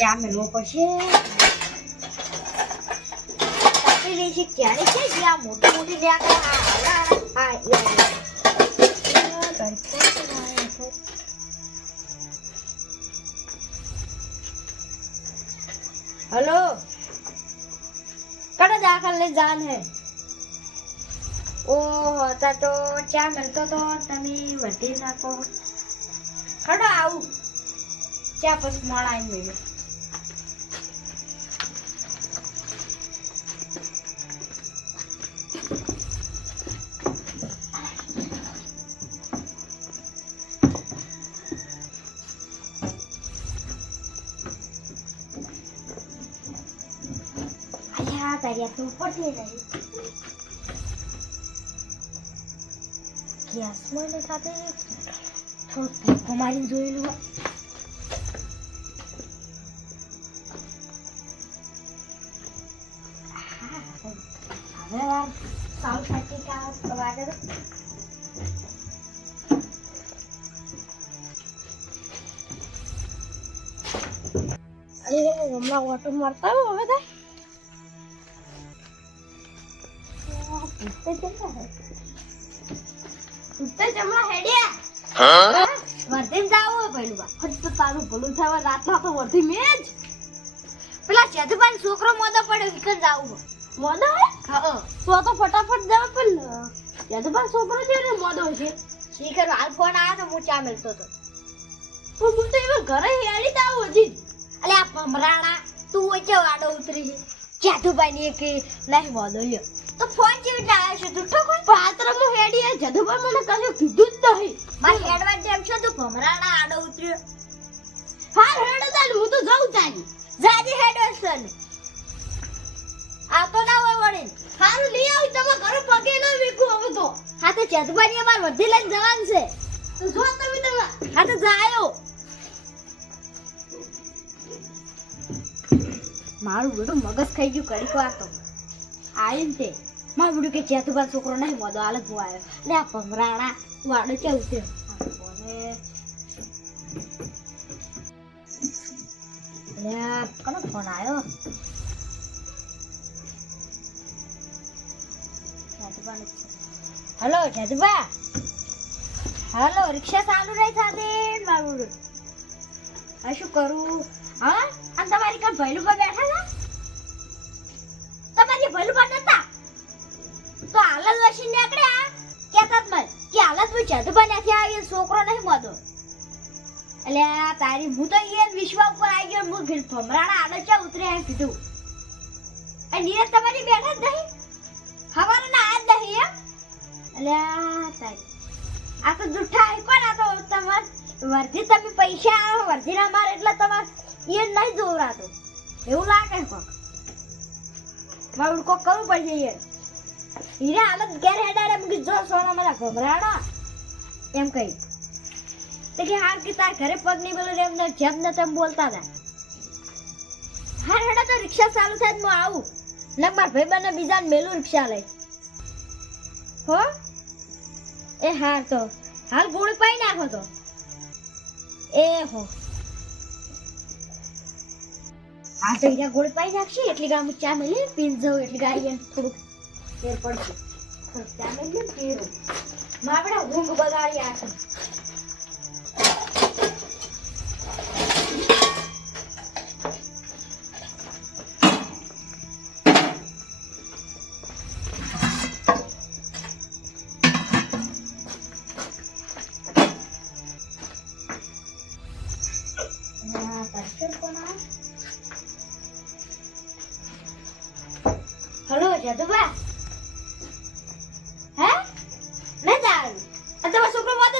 ચા મેળવો પડશે કાપી લઈશી ક્યારે છે જ્યાં મોટી મોટી લ્યા કરે હા હા હા એ हेलो कड़ा दाखल ले जान है ઓ હતા તો ચા મળતો તો તમે વધી નાખો ખડો આવું ચા પછી મોડા આવી મળ્યો તારી તો ઉપરથી રહી. ગેસમાં ને સાથે થોડું ભૂકો મારીને જોયેલું હવે સાવ સાઉથ આફ્રિકા વાગે હમણાં ઓટો મારતા હવે તો. કેટલા હે. ઉત્તર જમણા હેડ્યા વર્ધીને જાવું હોય પહેલું બા ફટ તારું ભલું થવા રાતના તો વર્ધી મેં જ. પેલા ચેતુભાઈ છોકરો મોદો પડ્યો વિકન જાવું મોદો હા? તો તો ફટાફટ જાવ પણ ચેતુભાઈ છોકરો છે ને મોદો છે. શીખર હાલ ફોન આવ્યો તો હું ચા મેલતો તો. પણ હું તો એવા ઘરે હેડી જાવ હજી. અલે આ ભમરાણા તું વચ્ચે વાડો ઉતરી છે? ચેતુભાઈ ની એક નહીં મોદો લ્યો. તો ફોન કેવી રીતે છે તું તો કોઈ પાત્રમાં હેડી જદુભાઈ મને કશું કીધું જ નહીં. મારે હેડવા જેમ છે તું ભમરાણા આડો ઉતર્યો. હાર હેડો તાલ હું તો જાઉં તાની જાજી હેડો સન. આ તો ના હોય વડીલ હારું લઈ આવ તમે ઘરે પગે ન વીખું હવે તો. હા તો જદુભાઈ અમાર વધી લઈને જવાનું છે. તો જો તમે તમે. હા તો જાયો. મારું બધું મગજ ખાઈ ગયું કરી તો. આવીને તે. મારું બેટું કે જેતુબા છોકરો નહીં મોદો જ હું આવ્યો. આ ભમરાણા વાડો કેવું છે? કોનો ફોન રિક્ષા ચાલુ રહી સાથે મારું. હા શું કરું? હા? અને તમારી કાં ભૈલું પર તો હાલત જ વસી નીકળ્યા? કેતા મત કે હાલ જ હું જધુભા ત્યાંથી આવી છોકરો નહીં મોદો એટલે આ તારી હું તો એ વિશ્વા ઉપર આવી ગયો હું ભમરાણા આડો ચા ઉતર્યા કીધું. અને નીરજ તમારી બેઠા જ નહીં. હવારે ના આજ નહીં એમ. એટલે તારી આ તો જુઠ્ઠા આવી કોણ આ તો તમાર વર્ધી તમે પૈસા આવો. વર્ધી ના મારે એટલે તમાર એ નહીં જોવરાતો એવું લાગે કોક. મારું કોક કરવું પડશે યાર હીરા હાલત ઘેર હેડાડે મૂકી જો, સોના મારા ભમરાણા. એમ કહી. તો કે, હાર કે તાર ઘરે પગ નહીં બોલો એમ જેમ ને તેમ બોલતા હતા હાર હેડા તો રિક્ષા ચાલુ થાય હું આવું. ને મારા ભાઈબંધને બીજાને મેલું રિક્ષા લઈ હો? એ હાર તો. હાલ ગોળી પાઈ નાખો તો. એ હો. હા, તો ગોળી પાઈ નાખશે, એટલી ગામ ચા મેલી પીન જવું એટલી ગાડી થોડુંક. ફેર પડશે. માપડે ઊંઘ બગાડી આખી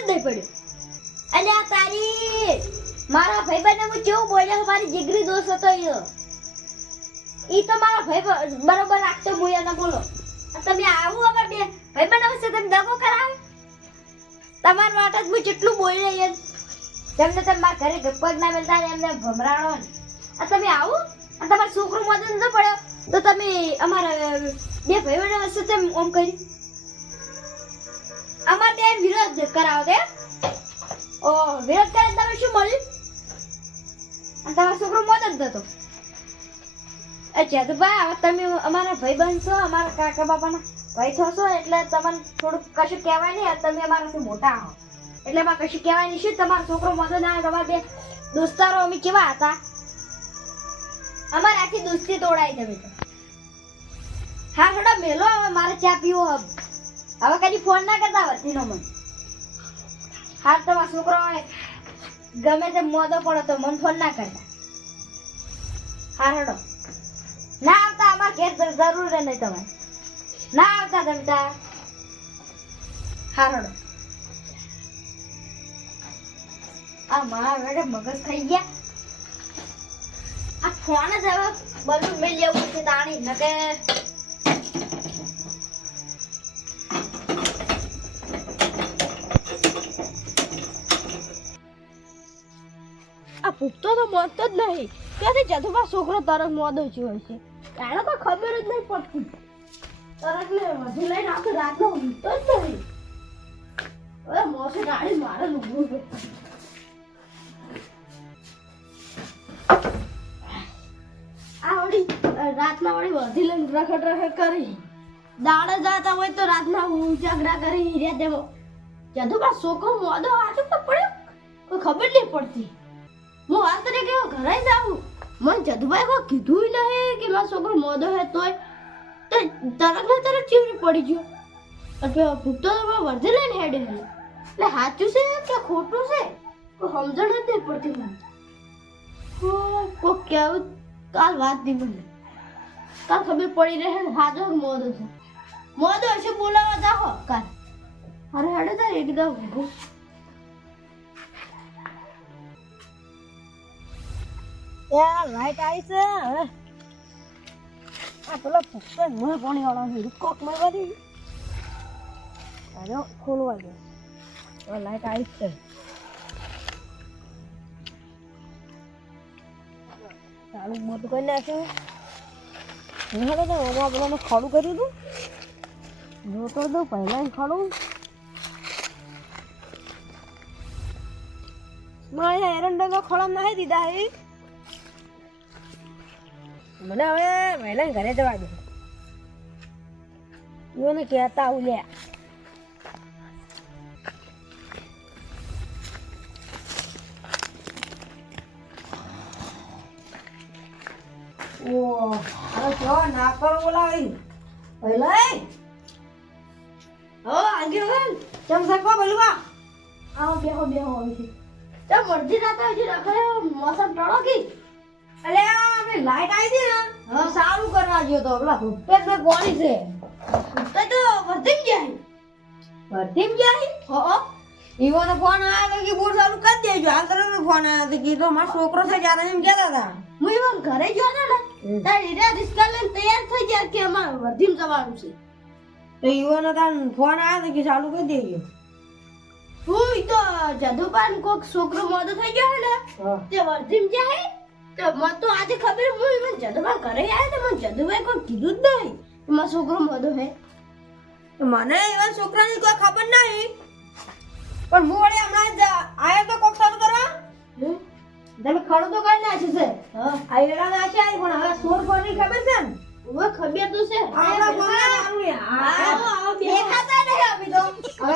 જ નહીં પડ્યો અલ્યા તારી, મારા ભાઈબંધને હું કેવું બોલ્યો મારી જીગરી દોસ્ત હતો યો. ઈ તો મારા ભાઈ બરોબર રાખતો હું એને બોલો. તમે આવું અમાર બે ભાઈબંધ આવશે તમે દગો કરાવે? તમારા માટે જ હું જેટલું બોલી રહી તેમને તમે મારા ઘરે ગપ્પો જ ના મળતા એમને ભમરાણો આ તમે આવું. અને તમારો છોકરો મદદ ન પડ્યો. તો તમે અમારા બે ભાઈઓને હશે તેમ ઓમ કરી અમારે તે વિરોધ કરાવો તે ઓ, વિરોધ કરે તમે શું મળ્યું? અને તમારો છોકરો મોત જ હતો એ જેતુભાઈ હવે તમે અમારા ભાઈ બનશો અમારા કાકા બાપાના ભાઈ થશો એટલે તમને થોડુંક કશું કહેવાય નહીં તમે અમારાથી મોટા હો. એટલે એમાં કશું કહેવાય નહીં, શું તમારો છોકરો મોટો ના તમારા બે દોસ્તારો અમે કેવા હતા? અમારે આખી દોસ્તી તોડાઈ તમે તો હા, થોડા મેલો હવે મારે ચા પીવો હવે. હવે કદી ફોન ના કરતા વર્તીનો મને હાલ તમારો છોકરો ગમે તે મોદો પડો તો મને ફોન ના કરતા. હા ના આવતા, અમાર ઘેર જરૂર નહીં તમારે. ના આવતા તમે તા હા હેડો. આ મારા મગજ થઈ ગયા. આ ફોન જ હવે બધું મેં લેવું છે તાણી ન પૂછતો તો મોતો જ નહીં. ત્યાંથી જધુબા છોકરો તરત મોદો જ હોય છે. એને તો ખબર જ નહીં પડતી. તરત ને વધુ લઈને આખી રાતનો ઊંઘતો જ નહીં. હવે મોસે ગાડી મારે ઊંઘવું અ, રાતના વળી વધી લઈને રખડ રખડ કરી. દાડે જાતા હોય તો રાતના ઉજાગરા કરી હીર્યા દેવો. જદુબા છોકરો મોદો હાથું તો પડ્યો? કોઈ ખબર નહીં પડતી. હું આ તરીકે ઘરે જ આવું મને જદુભાઈ કોઈ કીધું નહીં કે મારો છોકરો મોદો હે તોય. તો તરત ને તરત ચીવડી પડી ગયો. એટલે ભૂતો તો વર્ધી લઈને હેડે છે. એટલે સાચું છે કે ખોટું છે? કોઈ સમજણ જ નહીં પડતી મને. કોઈ કોક કેવું કાલ વાત નહીં મને કાલ ખબર પડી રહે ને હાજો મોદો છે. મોદો હશે બોલાવા જાઓ કાલ. અરે હેડે તો એકદમ ઊભું લાઈટ આવી છે, હવે. આ પેલો ફક્ત મોહ પાણી વાળો છે કોક મારવા દે અરે, ખોલવા દે. લાઈટ આવી છે. ચાલુ મોટું કરી નાખ્યું. હવે તો એમાં પેલાને ખડું કર્યું હતું જોતો તો પહેલાં ખડું. મારે એરંડા ખોળામાં નાખી દીધા હે. મને હવે વહેલા ઘરે જવા દે. એને કહેતા આવું લે. ઓ અરે જો ના પર બોલાવી. પહેલા હો આગે વન ચમ સકો બોલવા આવો બેહો બેહો આવી ચમ મરજી રાતે હજી રખડે મોસમ ટળો કી? અલે આપણે લાઈટ આવી હતી ને હા સારું કરવા ગયો તો પેલા હુટ્ટે બે કોણી છે. તો વર્ધીમ જાય વર્ધીમ જાય હો ઈવોનો ફોન આવ્યો કે બોર ચાલુ કરી દેજો. આ તરત ફોન આવ્યો તો કીધો માર છોકરો છે જ્યારે એમ કહેતા હતા. હું ઈવન ઘરે ગયો ને તાર હીરા રિસ્કા લઈને તૈયાર થઈ ગયા કે અમારે વર્ધીમ જવાનું છે. તો ઈવોનો તાર ફોન આવ્યો તો કે ચાલુ કરી દેજો. હું તો જદુપાન કોક છોકરો મોદો થઈ ગયો ને તે વર્ધીમ જાય તો મને તો આજે ખબર હું મને જદુભાઈ ઘરે આવ્યા તો મને જદુભાઈ કોઈ કીધું જ નહીં કે મારો છોકરો મોદો હે. મને એવા છોકરાની કોઈ ખબર નહીં. પણ હું વળી હમણાં જ આવ્યો તો કોક સારું કરવા. તમે ખડું તો કરી નાખ્યું છે. આ એરા નાખ્યા છે, પણ હવે સોર કોની ખબર છે ને? હવે ખબર તો છે. આપણા બોલને આવું આવો, આવો, દેખાતા નહીં અમે તો. હવે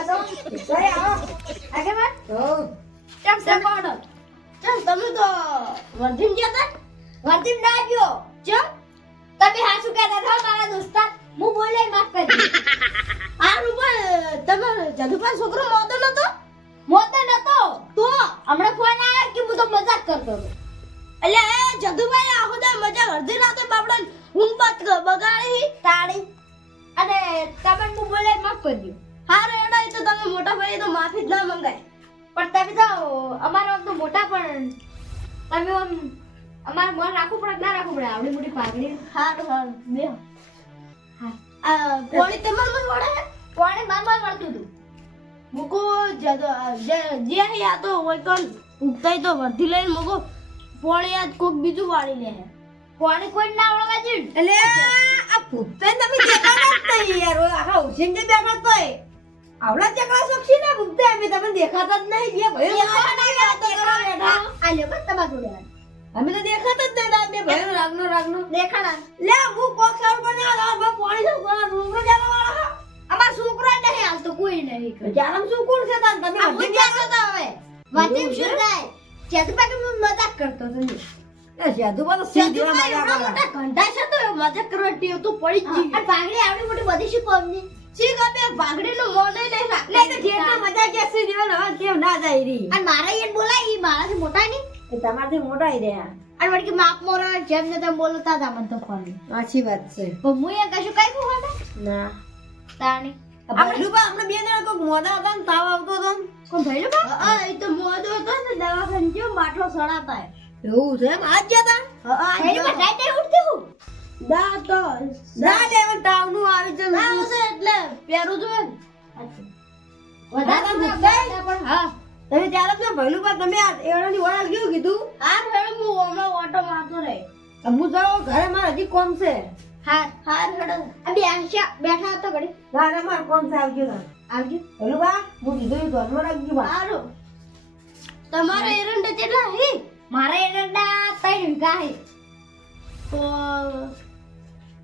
પાઘડી? હારું હારું. બે હા. કોણી તમાર મન હે? કોણે માર માર મળતું હતું? મુકો જદ જે જે આ તો હોય કોણ ઉગતાઈ તો વર્ધી લઈને મુકો. પોણી આજ કોક બીજું વાળી લે કોણે કોઈ ના ઓળખા છે એટલે આ ભૂતને તમે દેખાતા જ નહીં યાર. ઓલા ઉછીન ઉછીને બેઠા તોય આવડા ચકડા સોક્ષી ને ભૂતને અમે તમને દેખાતા જ નહીં. જે બેઠા. આ લ્યો બસ તમારા અમે તો દેખાતા જ નહીં તાર બે ભાઈનો રાગનો રાગનો. દેખાડા. લે હું કોક સાલ બન્યા તાર બા પાણી છે કોણ ડુંગરો જાવા વાળા અમાર છોકરો નહીં હાલતો કોઈ નહીં જાલમ શું કોણ છે તાર તમે હું જાતો તો હવે. વાતીમ શું થાય? ચેતુ પાકે હું મજાક કરતો તો. એ જાદુ બા તો સી દેવા ચેતુભાઈ મજા એવડા કરે ઘંટા છે તો મજાક કરવા ટેવ તું પડી જ ગઈ અને આવડી મોટી બધી શું કોમની શી મોઢે નહીં રાખ લે તો ઘેરના મજા કે સી દેવા હવે કેમ ના જાય રી. અને મારા એને બોલાય ઈ મારાથી મોટા નહીં. એ તમારથી મોટા રહ્યા. અને કે માપ મોરા જેમ ને તેમ બોલતા હતા મને તો ફોન સાચી વાત છે. પણ હું એ કશું કઈ ખબર ના. તાણી. આપણે રૂપા આપણે બે જણા કોક મોદા હતા ને તાવ આવતો હતો કોણ ભાઈ રૂપા હા એ તો મોદો હતો ને દવાખાને જો માટલો સડાતા એવું છે એમ? આજ જતા હા ભઈલું બા રાતે ઉઠતી હું? દા તો દા લે તાવનું આવી છે. ના આવશે એટલે પહેરું જોઈએ વધારે પણ હા. તમે ત્યારે તો ભઈલું બા તમે આ એવડાની વડાલ કેવું કીધું? હા ભઈલું હું હમણાં ઓટો મારતો રહે. હું જાઉં ઘરે મારે હજી કોમ છે. હા હા હેડો. આ બેઠા બેઠા હતો ઘરે. માર કોમ છે આવજો ના. આવજો. ભઈલું બા હું કીધું એ ધ્યાનમાં રાખજો બા. સારું. તમારો એરંડા કેટલા હે? મારા એરંડા ત્રણ વીઘા હે. તો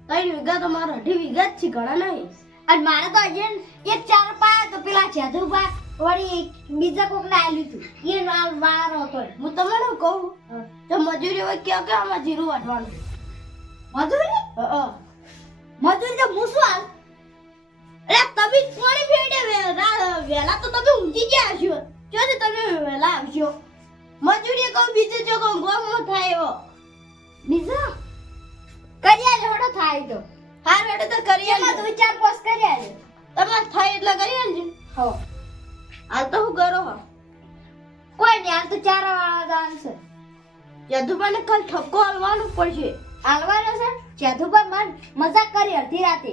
ત્રણ વીઘા તો મારા અઢી વીઘા જ છે ઘણા નહીં. અને મારે તો હજી એક ચાર પાંચ તો પેલા જાદુભા વળી બીજા કોક ને આલ્યું હતું એ માલ વાળો હતો હું તમને કહું? તો મજૂરી હોય ક્યાં ક્યાં આમાં જીરું વાટવાનું મજૂરી? મજૂરી તો હું શું હાલ? અરે તમે જ ભેડે વેલા તો તમે ઊંઘી ગયા છો જો ને તમે વેલા આવશો. મજૂરી કહું બીજે જો કહું ગોમો થાય એવો. બીજા? કર્યા લેવડો થાય તો. હા રેડો તો કરી આલે તો ચાર પાસ કરી આલે તમાર થાય એટલે કરી આલજો હો. હાલ તો હું કરો હો? કોઈ નહીં હાલ તો ચાર વાળા દાન છે. યદુબાને કાલ ઠપકો હાલવાનું પડશે. હાલવાનો છે? યદુબા મન મજાક કરી અડધી રાતે.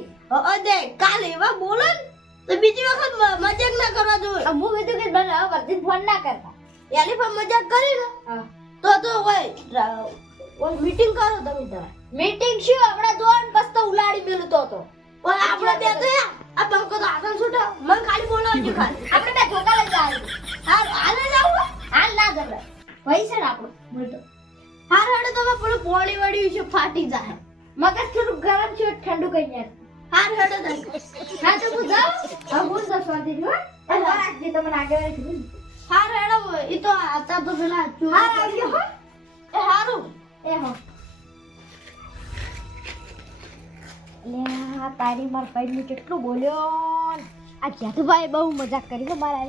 અદે કાલ એવા બોલો ને તો બીજી વખત મજાક ના કરવા જોઈએ હું કીધું કે હવે વર્ધી ફોન ના કરતા. યાલી પણ મજાક કરી ને? તો તો હોય ઓય મીટિંગ કરો તમે તમે મીટિંગ શું? હમણાં જોવાનું બસ તો ઉલાડી મેલું તો તો. પણ આપણે બે તો આ બંકો તો આગળ છૂટો. મન ખાલી બોલાવજો ખાલી આપણે બે ધોકા લઈ જાય હાલ. હાલ જાવ હાલ ના જબરે પૈસા ને આપણો બોલતો. હાર હડે તમે પેલું પોળી વળી છે ફાટી જાય. મગજ થોડું ગરમ છે ઠંડુ કરી નાખ. હાર હડે તો હા તો હું જાઉં હા. હું જાઉં સ્વાતિ જો હા રાખજે તમને આગળ કીધું હાર હેડો ઈ તો આતા તો પેલા હાર આવજો હો. એ હારું. આ તારી માર ભાઈ કેટલું બોલ્યો. આ જેઠુભાઈ બહુ મજાક કરી છે મારા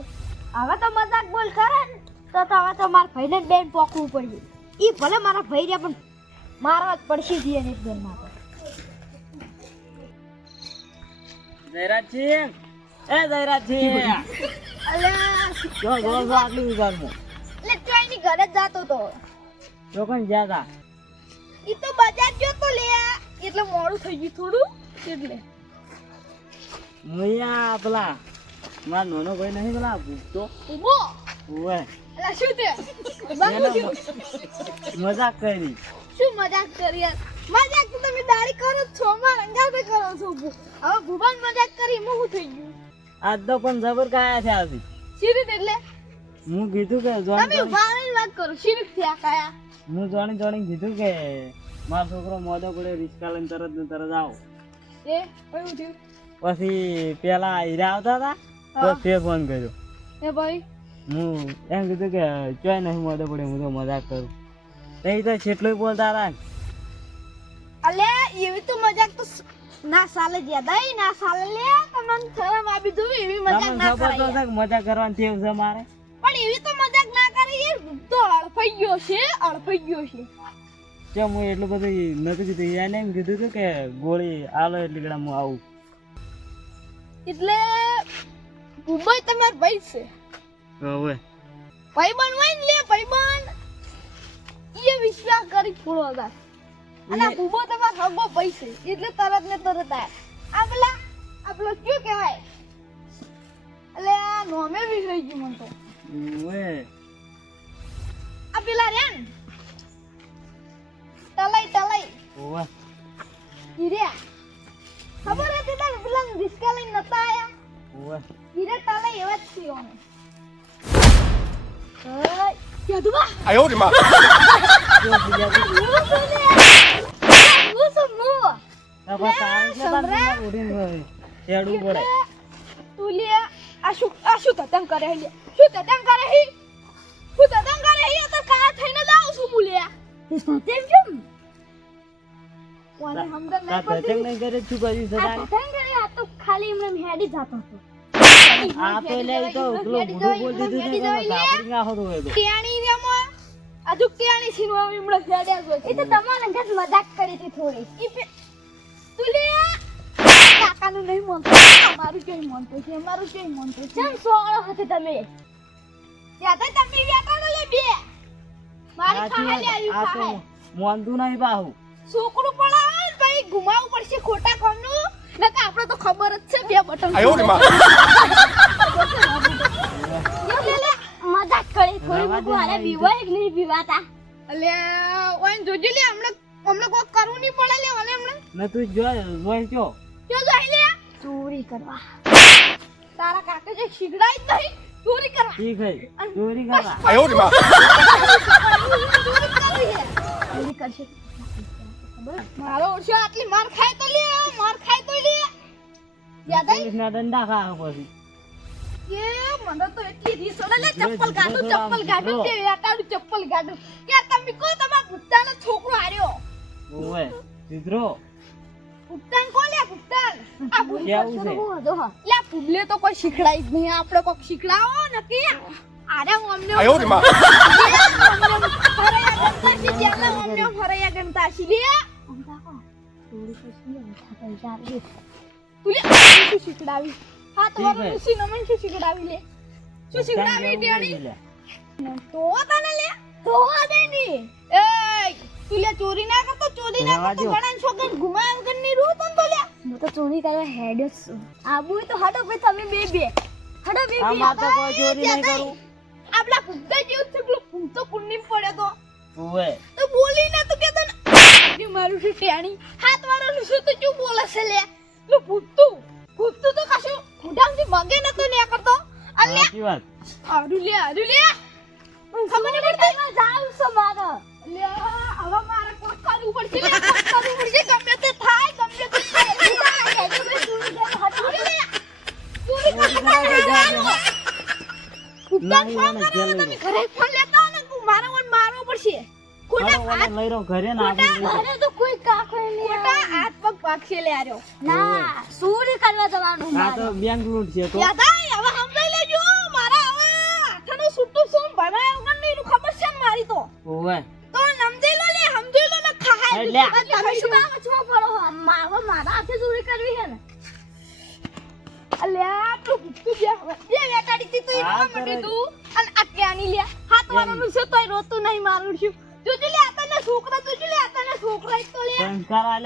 હવે તો મજાક બોલ કરે ને? તો તો હવે તો મારા ભાઈને બેન પોકવું પડ્યું. એ ભલે મારા ભાઈ રહ્યા પણ મારવા જ પડશે જઈએ ને બેન માટે. જયરાજસિંહ! એ જયરાજસિંહ! અલે! જો જો જો આટલી વિચારમાં એટલે ટ્રેનની ઘરે જ જાતો તો. જો કોણ જ્યાં તા. ઈ તો બજાર જોતો લે એટલે મોડું થઈ ગયું થોડું. એટલે. હું પેલા મારા નાનો ભાઈ નહીં પેલા ભૂખતો. ઊભો શું તે મજાક કરી. શું મજાક કરી યાર? મજાક તો તમે દાડી કરો છો. મારા અંગાતે કરો છો હવે ભૂભાન મજાક કરી એમાં થઈ ગયું? આજ તો પણ જબર કાયા છે આથી સિરીત એટલે? હું કીધું કે તમે જોણી ઊભા રહીને વાત કરો. સિરીત થયા કયા? હું જોણી જોણી કીધું કે મારો છોકરો મોદો પડે રિસ્કા લઈને તરત ને તરત આવો. એ કયું થયું પછી પેલા હીરા આવતા હતા તો તે ફોન કર્યો. એ ભાઈ? હું એમ કીધું કે ચોય નહીં મોદો પડે હું તો મજાક કરું. એ તો છેટલો બોલતા હતા અલે એવી તો મજાક તો ના સાલે જ્યાદા ના સાલે લે તમને થરમ આપી દઉં એવી મજાક તમને ના ખબર તો કરાય. છે કે મજાક કરવાની ટેવ છે મારે? પણ એવી તો મજાક ના કરી એ તો અડફાઈ ગયો છે અડફાઈ ગયો છે. જો હું એટલું બધું નતું કીધું એને એમ કીધું હતું કે ગોળી આલો એટલે ગળા હું આવું. એટલે મુંબઈ તમાર ભાઈ છે. હવે? ભાઈબંધ હોય ને લે ભાઈબંધ એ વિશ્વાસ કરી પૂરો હતા અને ઊભો તમાર હગો પૈસે એટલે તરત ને તરત આ પેલા આ પેલો શું કહેવાય? એટલે આ નોમે થઈ ગયું મને તો. ઓવે તારે? પતંગ કરે, આ તો ખાલી એમને હેડી જતો હતો. આ તો એટલે તો બોલ દીધું સાંભળી નાખો તો એ આ દુપિયાની છીનવા મીમડો ફેડ્યા જો એ તો તમારે અંગત મજાક કરી હતી થોડી. તુલે કાકાનું નહીં માનતો. અમારું કેમ માનતો છે? અમારું કેમ માનતો છે? કેમ સોળો હતો તમે. ત્યાં તો તમે વ્યાપારો લે બે. મારી ખાહે લે આવી ખાહે. મોંદુ નહીં બાહુ. છોકરું પણ આવે ભાઈ ઘુમાવું પડશે ખોટા ખરનું ના તો આપણે તો ખબર જ છે બે બટન આયો રે માં તા કળી થોડી મુકો અરે વિવો એક નહીં વિવાતા અલે ઓય જોજી લે હમણે હમણે કોક કરવું નહીં પડે લે ઓલે હમણે. મે તું જો જોઈ જો. જો જોઈ લે. ચોરી કરવા. તારા કાકા જે શીગડાઈ નહીં ચોરી કરવા. ઠીક હે ચોરી કરવા. આયો રે ચોરી કરશે. મારો ઓછો આટલી માર ખાય તો લે માર ખાય તો લે. યાદ આવી ના દંડા ખા પછી. કે મને તો એટલી રીસ ઓલે લે ચપ્પલ ગાડું ચપ્પલ ગાડું કે આટાડું ચપ્પલ ગાડું. કે તમે કો તમાર ભૂતાનો છોકરો આર્યો. ઓવે દીધરો. ભૂતાન કો લે ભૂતાન આ ભૂતાન શું જો લે ભૂલે તો કોઈ શીખડાઈ જ નહીં. આપણે કોક શીખડાવો ને કે આરે હું અમને આયો રે માં. ફરયા ગંતાશી જેલા અમને ફરયા ગંતાશી લે અંતા કો થોડી પછી અંતા પૈસા આવી તું લે શીખડાવી હા તમારું ઋષિ નમન શું શીખડાવી લે. શું શીખડાવી ટેણી? તો તને લે? તો વાંધો નહીં. એ તું લે ચોરી ના કરતો ચોરી ના કરતો ઘણા છોકરા ઘુમાવ વગરની રૂ તન તો લે. હું તો ચોરી કરવા હેડ છું. આબુ તો હટો ભાઈ તમે બે બે. હટો બે બે. આમાં તો કોઈ ચોરી નહીં કરું. આપલા ભૂગતા જેવું છે પેલો ભૂગતો કુંડી પડ્યો તો. ઓવે તો બોલી ને તો કેતો ને મારું છે ટેણી? હાથ વાળાનું શું તો શું બોલે છે લે? લો ભૂતું ભૂતું તો મોઢામાંથી મગે નતો લે કરતો. અલ્યા. સાચી વાત. આરું લે આરું લે ખબર નહીં પડતી. જાવ છો મારો. લે હવે મારે કોક કરવું પડશે લે કોક કરવું પડશે. ગમે તે થાય ગમે તે થાય. મને ઘેર ફોન લેતા ને તું મારો મારવો પડશે. લઈ રહ્યો ઘરે ના તો કોઈ કાકો ખોટા હાથ પગ પાક્ષે લે આર્યો ના ચોરી કરવા જવાનું ના તો મારે. છે તો. યાદ હવે સમજાઈ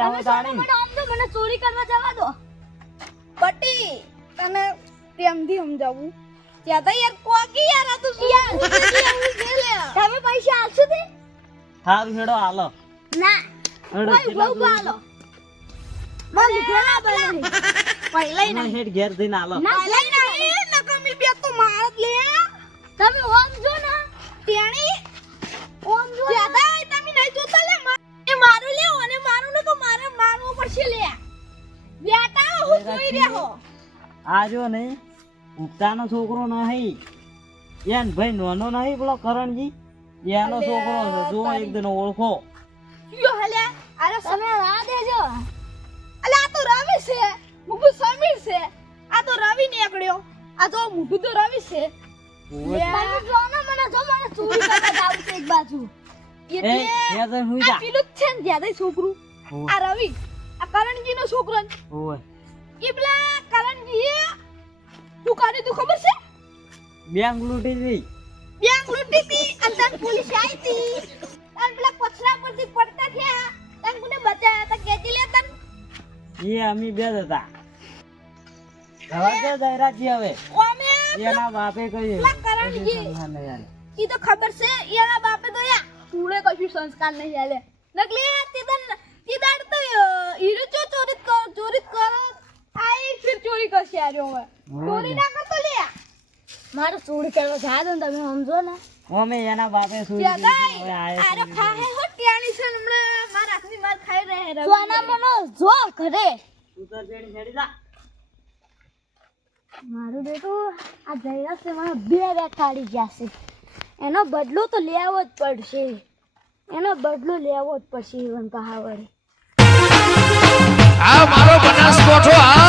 હોય સોના તાણી. મને આમ તો મને ચોરી કરવા જવા દો. પટી તને પ્રેમથી સમજાવું. ત્યાં તો યાર કોકી યાર આ તો શું આવું તમે પૈસા આલશો તે? સારું હેડો આલો ના. હેડો બહુ આલો મને ઘણા બને પહેલા ના હેડ ઘેર થઈને આલો ના લઈ ના એ નકમી બે તો માર લે. તમે ઓમ જો ને. તેણી ઓમ જો પડશે લે. બેટા હું જોઈ રહ્યો આ જો નહીં ઉગતાનો છોકરો નહીં. એન ભાઈ નાનો નહીં પેલો કરણજી? એનો છોકરો છે જો. એક દિન ઓળખો. યો હલે અરે તમે રાહ દેજો. અલે આ તો રવિ છે મુકુ સમીર છે. આ તો રવિ નીકળ્યો. આ તો મુકુ તો રવિ છે. ઓવે. જો ને મને જો મને ચોરી કરવા જાવ છે એક બાજુ. એટલે એ તો હુઈ આ પેલું જ છે ને જ્યાદા છોકરું. આ રવિ. કરણજી નો? છોકરો ઓય. ઈ પેલા કરણજી તું કાને તું ખબર છે? બેંક લૂંટી ગઈ બેંક લૂંટી હતી અને તને પોલીસ આવી હતી. અને પેલા પથરા પરથી પડતા થયા. તને મને બચાયા હતા? કેજી લે તન. એ અમે બે જ હતા. હવે તો દૈરાજી હવે. ઓમે એના બાપે કહ્યું. કરણજી. ઈ તો ખબર છે એના બાપે તો યા. પૂરે કશું સંસ્કાર નહીં આલે. નકલી તે તે દાડ તો હીરો ચો ચોરી કર ચોરી કર આ એક ફિર ચોરી કરશે આર્યો હવે. ચોરી ના કરતો લે મારે ચોરી કરવા જા ને તમે સમજો ને. અમે એના બાપે સુઈ જ્યાદા હવે આયા આરો સુઈ ખાહે હો ત્યાંની છે હમણાં મારા હાથની માર ખાઈ રહે રવિ. સોનામનો જો ઘરે. તું તાર બેડી હેડી જા મારું બેટું આ જયરાજ છે મને બે કાઢી જશે એનો બદલો તો લેવો જ પડશે. એનો બદલો લેવો જ પડશે ઈવન પહાવડે આ મારો બનાસકોઠો આ